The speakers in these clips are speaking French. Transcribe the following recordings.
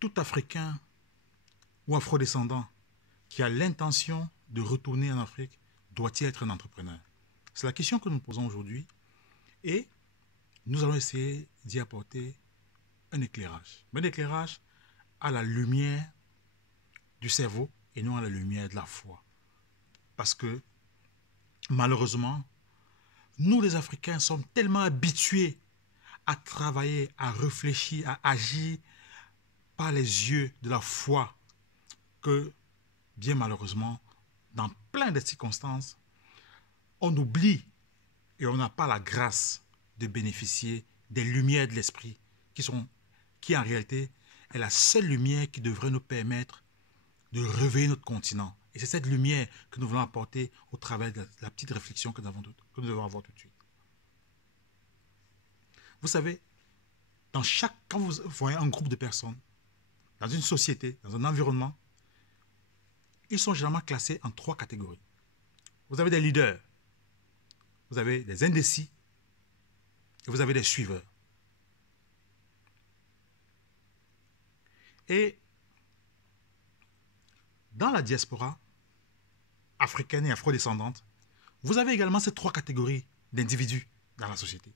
tout Africain ou afrodescendant qui a l'intention de retourner en Afrique doit-il être un entrepreneur? C'est la question que nous posons aujourd'hui et nous allons essayer d'y apporter un éclairage. Un éclairage à la lumière du cerveau et non à la lumière de la foi. Parce que malheureusement, nous les Africains sommes tellement habitués à travailler, à réfléchir, à agir par les yeux de la foi que, bien malheureusement, dans plein de circonstances, on oublie et on n'a pas la grâce de bénéficier des lumières de l'esprit qui en réalité est la seule lumière qui devrait nous permettre de réveiller notre continent. Et c'est cette lumière que nous voulons apporter au travers de la petite réflexion que nous devons avoir tout de suite. Vous savez, quand vous voyez un groupe de personnes, dans une société, dans un environnement, ils sont généralement classés en 3 catégories. Vous avez des leaders, vous avez des indécis et vous avez des suiveurs. Et dans la diaspora africaine et afrodescendante, vous avez également ces 3 catégories d'individus dans la société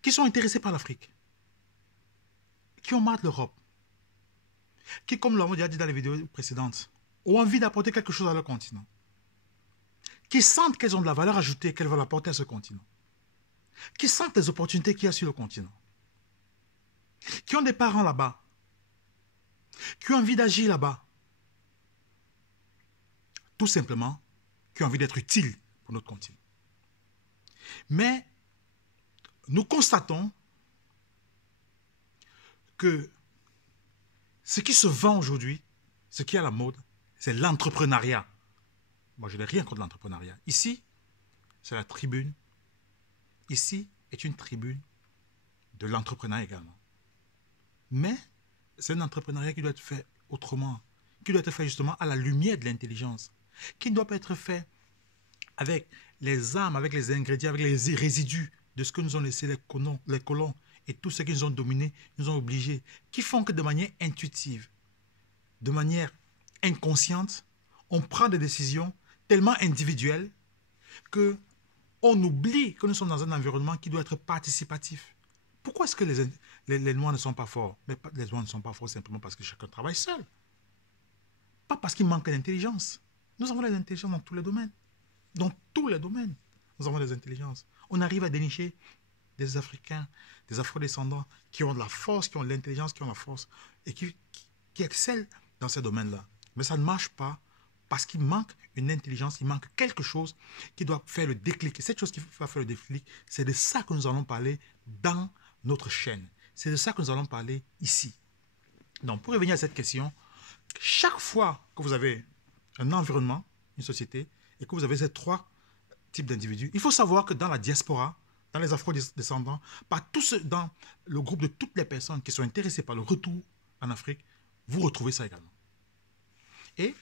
qui sont intéressés par l'Afrique, qui ont marre de l'Europe, qui, comme nous l'avons déjà dit dans les vidéos précédentes, ont envie d'apporter quelque chose à leur continent, qui sentent qu'elles ont de la valeur ajoutée qu'elles veulent apporter à ce continent, qui sentent les opportunités qu'il y a sur le continent, qui ont des parents là-bas, qui ont envie d'agir là-bas, tout simplement, qui ont envie d'être utiles pour notre continent. Mais nous constatons que ce qui se vend aujourd'hui, ce qui est à la mode, c'est l'entrepreneuriat. Moi, je n'ai rien contre l'entrepreneuriat. Ici, c'est la tribune. Ici est une tribune de l'entrepreneuriat également. Mais c'est un entrepreneuriat qui doit être fait autrement, qui doit être fait justement à la lumière de l'intelligence, qui ne doit pas être fait avec les âmes, avec les ingrédients, avec les résidus de ce que nous ont laissé les colons et tous ceux qui nous ont dominés, nous ont obligés, qui font que de manière intuitive, de manière inconsciente, on prend des décisions tellement individuelles qu'on oublie que nous sommes dans un environnement qui doit être participatif. Pourquoi est-ce que les Noirs ne sont pas forts? Mais les Noirs ne sont pas forts simplement parce que chacun travaille seul. Pas parce qu'il manque d'intelligence. Nous avons des intelligences dans tous les domaines. Dans tous les domaines, nous avons des intelligences. On arrive à dénicher des Africains, des Afro-descendants qui ont de la force, qui ont de l'intelligence, qui ont la force et qui excellent dans ces domaines-là. Mais ça ne marche pas parce qu'il manque une intelligence, il manque quelque chose qui doit faire le déclic. Et cette chose qui va faire le déclic, c'est de ça que nous allons parler dans notre chaîne. C'est de ça que nous allons parler ici. Donc, pour revenir à cette question, chaque fois que vous avez un environnement, une société, et que vous avez ces 3 types d'individus, il faut savoir que dans la diaspora, dans les afro-descendants, dans le groupe de toutes les personnes qui sont intéressées par le retour en Afrique, vous retrouvez ça également. Et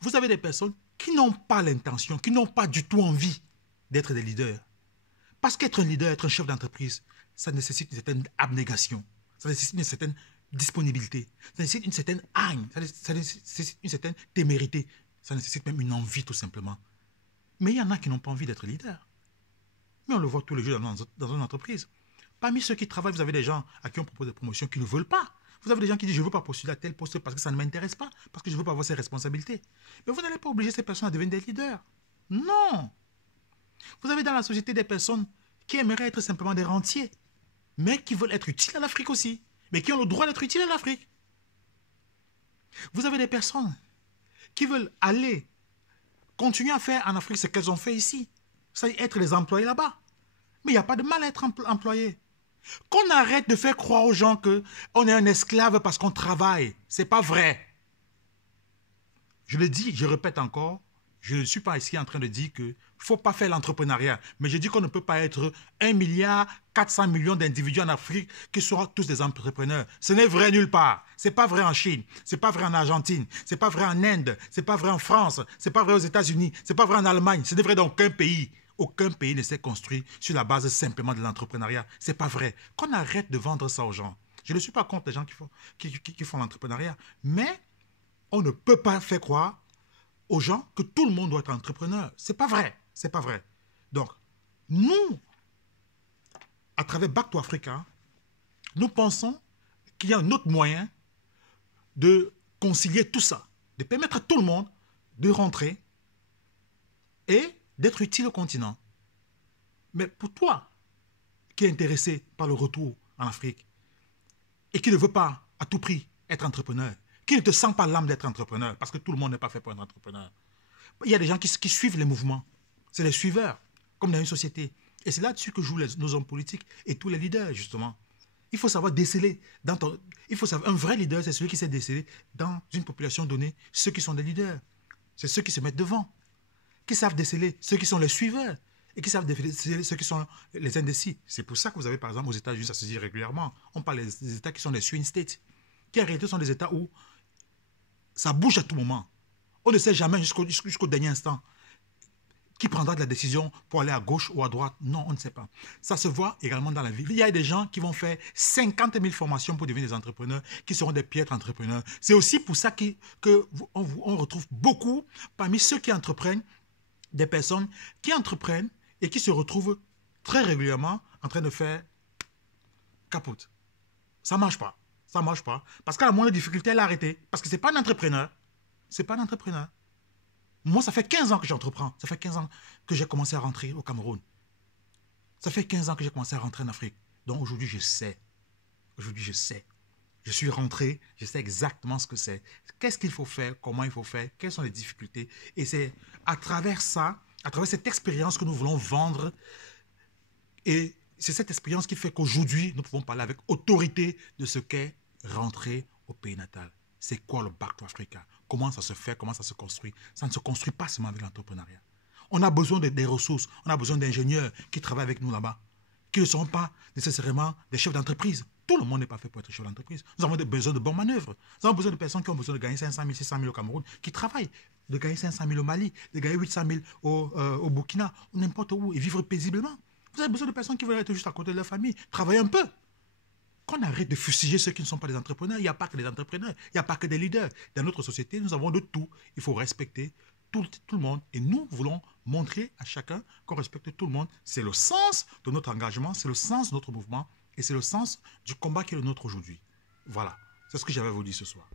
vous avez des personnes qui n'ont pas l'intention, qui n'ont pas du tout envie d'être des leaders. Parce qu'être un leader, être un chef d'entreprise, ça nécessite une certaine abnégation, ça nécessite une certaine disponibilité, ça nécessite une certaine haine, ça nécessite une certaine témérité, ça nécessite même une envie tout simplement. Mais il y en a qui n'ont pas envie d'être leaders. Mais on le voit tous les jours dans une entreprise. Parmi ceux qui travaillent, vous avez des gens à qui on propose des promotions qui ne veulent pas. Vous avez des gens qui disent je ne veux pas postuler à tel poste parce que ça ne m'intéresse pas, parce que je ne veux pas avoir ces responsabilités. Mais vous n'allez pas obliger ces personnes à devenir des leaders. Non. Vous avez dans la société des personnes qui aimeraient être simplement des rentiers, mais qui veulent être utiles à l'Afrique aussi, mais qui ont le droit d'être utiles à l'Afrique. Vous avez des personnes qui veulent aller continuer à faire en Afrique ce qu'elles ont fait ici, c'est-à-dire être les employés là-bas. Mais il n'y a pas de mal à être employé. Qu'on arrête de faire croire aux gens qu'on est un esclave parce qu'on travaille. Ce n'est pas vrai. Je le dis, je répète encore, je ne suis pas ici en train de dire qu'il ne faut pas faire l'entrepreneuriat. Mais je dis qu'on ne peut pas être 1,4 milliard d'individus en Afrique qui seront tous des entrepreneurs. Ce n'est vrai nulle part. Ce n'est pas vrai en Chine. Ce n'est pas vrai en Argentine. Ce n'est pas vrai en Inde. Ce n'est pas vrai en France. Ce n'est pas vrai aux États-Unis. Ce n'est pas vrai en Allemagne. Ce n'est vrai dans aucun pays. Aucun pays ne s'est construit sur la base simplement de l'entrepreneuriat. Ce n'est pas vrai. Qu'on arrête de vendre ça aux gens. Je ne suis pas contre les gens qui font l'entrepreneuriat. Mais on ne peut pas faire croire aux gens que tout le monde doit être entrepreneur. Ce n'est pas vrai. C'est pas vrai. Donc, nous, à travers Back to Africa, nous pensons qu'il y a un autre moyen de concilier tout ça, de permettre à tout le monde de rentrer et d'être utile au continent. Mais pour toi, qui est intéressé par le retour en Afrique et qui ne veut pas à tout prix être entrepreneur, qui ne te sent pas l'âme d'être entrepreneur, parce que tout le monde n'est pas fait pour être entrepreneur. Il y a des gens qui suivent les mouvements. C'est les suiveurs, comme dans une société. Et c'est là-dessus que jouent nos hommes politiques et tous les leaders, justement. Il faut savoir déceler. Un vrai leader, c'est celui qui sait déceler dans une population donnée ceux qui sont des leaders. C'est ceux qui se mettent devant, qui savent déceler ceux qui sont les suiveurs et qui savent déceler ceux qui sont les indécis. C'est pour ça que vous avez, par exemple, aux États-Unis, ça se dit régulièrement, on parle des États qui sont les swing states, qui en réalité sont des États où ça bouge à tout moment. On ne sait jamais jusqu'au dernier instant qui prendra de la décision pour aller à gauche ou à droite. Non, on ne sait pas. Ça se voit également dans la vie. Il y a des gens qui vont faire 50 000 formations pour devenir des entrepreneurs, qui seront des piètres entrepreneurs. C'est aussi pour ça qu'on retrouve beaucoup parmi ceux qui entreprennent, des personnes qui entreprennent et qui se retrouvent très régulièrement en train de faire capote. Ça ne marche pas. Ça ne marche pas. Parce qu'à la moindre difficulté, elle a arrêté. Parce que ce n'est pas un entrepreneur. Ce n'est pas un entrepreneur. Moi, ça fait 15 ans que j'entreprends. Ça fait 15 ans que j'ai commencé à rentrer au Cameroun. Ça fait 15 ans que j'ai commencé à rentrer en Afrique. Donc aujourd'hui, je sais. Aujourd'hui, je sais. Je suis rentré, je sais exactement ce que c'est. Qu'est-ce qu'il faut faire, comment il faut faire, quelles sont les difficultés. Et c'est à travers ça, à travers cette expérience que nous voulons vendre. Et c'est cette expérience qui fait qu'aujourd'hui, nous pouvons parler avec autorité de ce qu'est rentrer au pays natal. C'est quoi le Back to Africa? Comment ça se fait? Comment ça se construit? Ça ne se construit pas seulement avec l'entrepreneuriat. On a besoin des ressources, on a besoin d'ingénieurs qui travaillent avec nous là-bas, qui ne sont pas nécessairement des chefs d'entreprise. Tout le monde n'est pas fait pour être chef d'entreprise. Nous avons besoin de bonnes manœuvres. Nous avons besoin de personnes qui ont besoin de gagner 500 000, 600 000 au Cameroun, qui travaillent, de gagner 500 000 au Mali, de gagner 800 000 au Burkina, ou n'importe où, et vivre paisiblement. Vous avez besoin de personnes qui veulent être juste à côté de leur famille, travailler un peu. Qu'on arrête de fustiger ceux qui ne sont pas des entrepreneurs. Il n'y a pas que des entrepreneurs, il n'y a pas que des leaders. Dans notre société, nous avons de tout. Il faut respecter tout le monde. Et nous voulons montrer à chacun qu'on respecte tout le monde. C'est le sens de notre engagement, c'est le sens de notre mouvement et c'est le sens du combat qui est le nôtre aujourd'hui. Voilà, c'est ce que j'avais à vous dire ce soir.